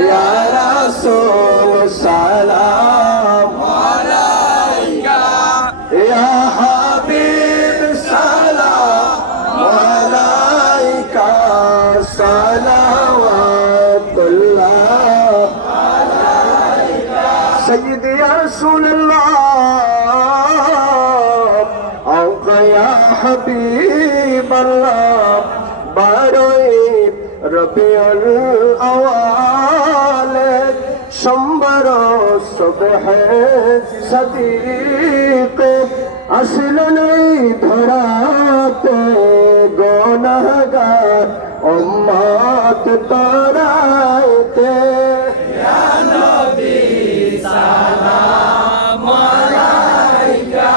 ইয়া রাসূল সালাম আলাইকা, ইয়া হাবিব সালাম আলাইকা, সালাওয়াতুল্লাহ আলাইকা। সাইয়্যিদি ইয়া রাসূলুল্লাহ আওকা ইয়া হাবিবাল্লাহ, বারোই রবিউল আওয়াল সম্বর সুবহ সদীক আসলেন ধরাতে গুনাহগার উম্মত তরাইতে। ইয়া নবী সালাম আলাইকা,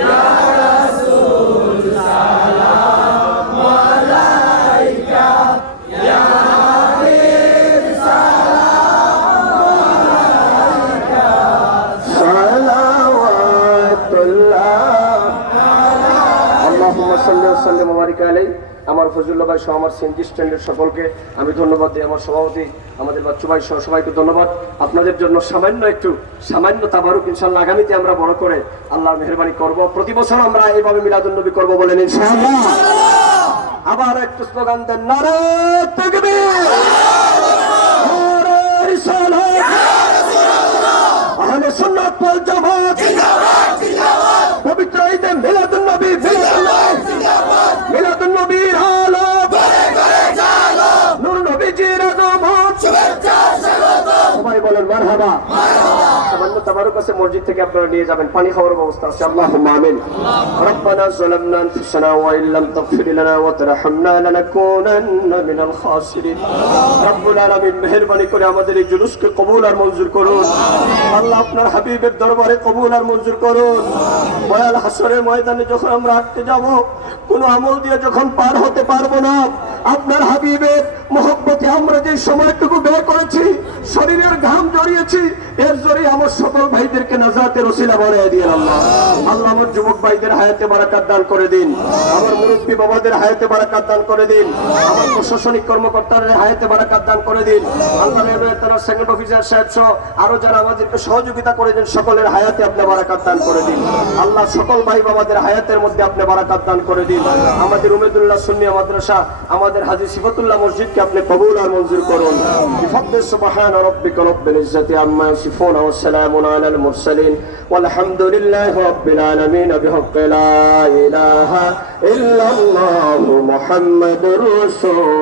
ইয়া রাসূল সালাম আলাইকা, ইয়া হাবিব সালাম আলাইকা, সালাওয়াতুল্লাহ। আল্লাহুম্মা সাল্লি ওয়া সাল্লিম ওয়া বারিক আলাইহি। আমার ফজলুল্লাহ ভাই সহ আমার সিএনজি স্ট্যান্ডের সকলকে আমি ধন্যবাদ দিই। আমার সভাপতি আমাদের বাচ্চু ভাই সহ সবাইকে ধন্যবাদ। আপনাদের জন্য সামান্য তাবারুক ইনশাআল্লাহ আগামীতে আমরা বড় করে আল্লাহর মেহেরবানি করব। প্রতি বছর আমরা এইভাবে মিলাদুন নবী করব বলেন ইনশাআল্লাহ। আবার একটু স্লোগান দেন, নারে তাকবীর, নারে রিসালাত, আহলে সুন্নাত ওয়াল জামাত জিন্দাবাদ, জিন্দাবাদ। পবিত্র ঈদে মিলাদুন নবী, মিলাদুন নবীর আলো ঘরে ঘরে জালো, নূর নবীজির আগমন শুভেচ্ছা স্বাগত। সবাই বলেন মারহাবা, মারহাবা। সামান্য তাবারুক আছে, মসজিদ থেকে আপনারা নিয়ে যাবেন, পানি খাওয়ার ব্যবস্থা আছে। আল্লাহুম্মা আমিন। রব্বানা যালামনা আনফুসানা ওয়া ইল্লাম তাগফির লানা ওয়া তারহামনা লানাকুনান্না মিনাল খাসিরিন। রব্বুল আলামিন মেহেরবানি করে আমাদের এই জুলুসকে কবুল আর মঞ্জুর করুন। আল্লাহ আপনার হাবিবের দরবারে কবুল আর মঞ্জুর করুন। বয়াল হাসরের ময়দানে যখন আমরা আটকে যাব, কোন আমল দিয়ে যখন পার হতে পারবো না, আপনার হাবিবের মহব্বতে আমরা যে সময়টুকু ব্যয় করেছি, শরীরের ঘাম জড়িয়েছি, এর জড়িয়ে আমার সকল ভাইদেরকে নাজাতের ওসিলা বানিয়ে দিন আল্লাহ। আল্লাহ আমার যুবক ভাইদের হায়াতে বারাকাত দান করে দিন, আমার মুরব্বী বাবাদের হায়াতে বারাকাত দান করে দিন, আমার প্রশাসনিক কর্মকর্তাদের হায়াতে বারাকাত দান করে দিন। আল্লাহ তাআলা সেকেন্ড অফিসার সাহেব সহ আরো যারা আমাদেরকে সহযোগিতা করে দেন, সকলের হায়াতে আপনি বারাকাত দান করে দিন আল্লাহ। সকল ভাই বাবাদের হায়াতের মধ্যে আপনি বারাকাত দান করে দিন। আমাদের উমেদুল্লাহ সুন্নিয়া মাদ্রাসা, আমাদের হাজী সিফাতুল্লাহ মসজিদকে আপনি কবুল আর মঞ্জুর করুন। বিফদ্লি সুবহান রাব্বিকা রব্বিল ইজ্জাতি আম্মা ইয়াসিফুন ওয়া সালামুন আলাল মুরসালিন ওয়ালহামদুলিল্লাহি রাব্বিল আলামিন। বিহাক্কি লা ইলাহা ইল্লাল্লাহু মুহাম্মাদুর রাসূল।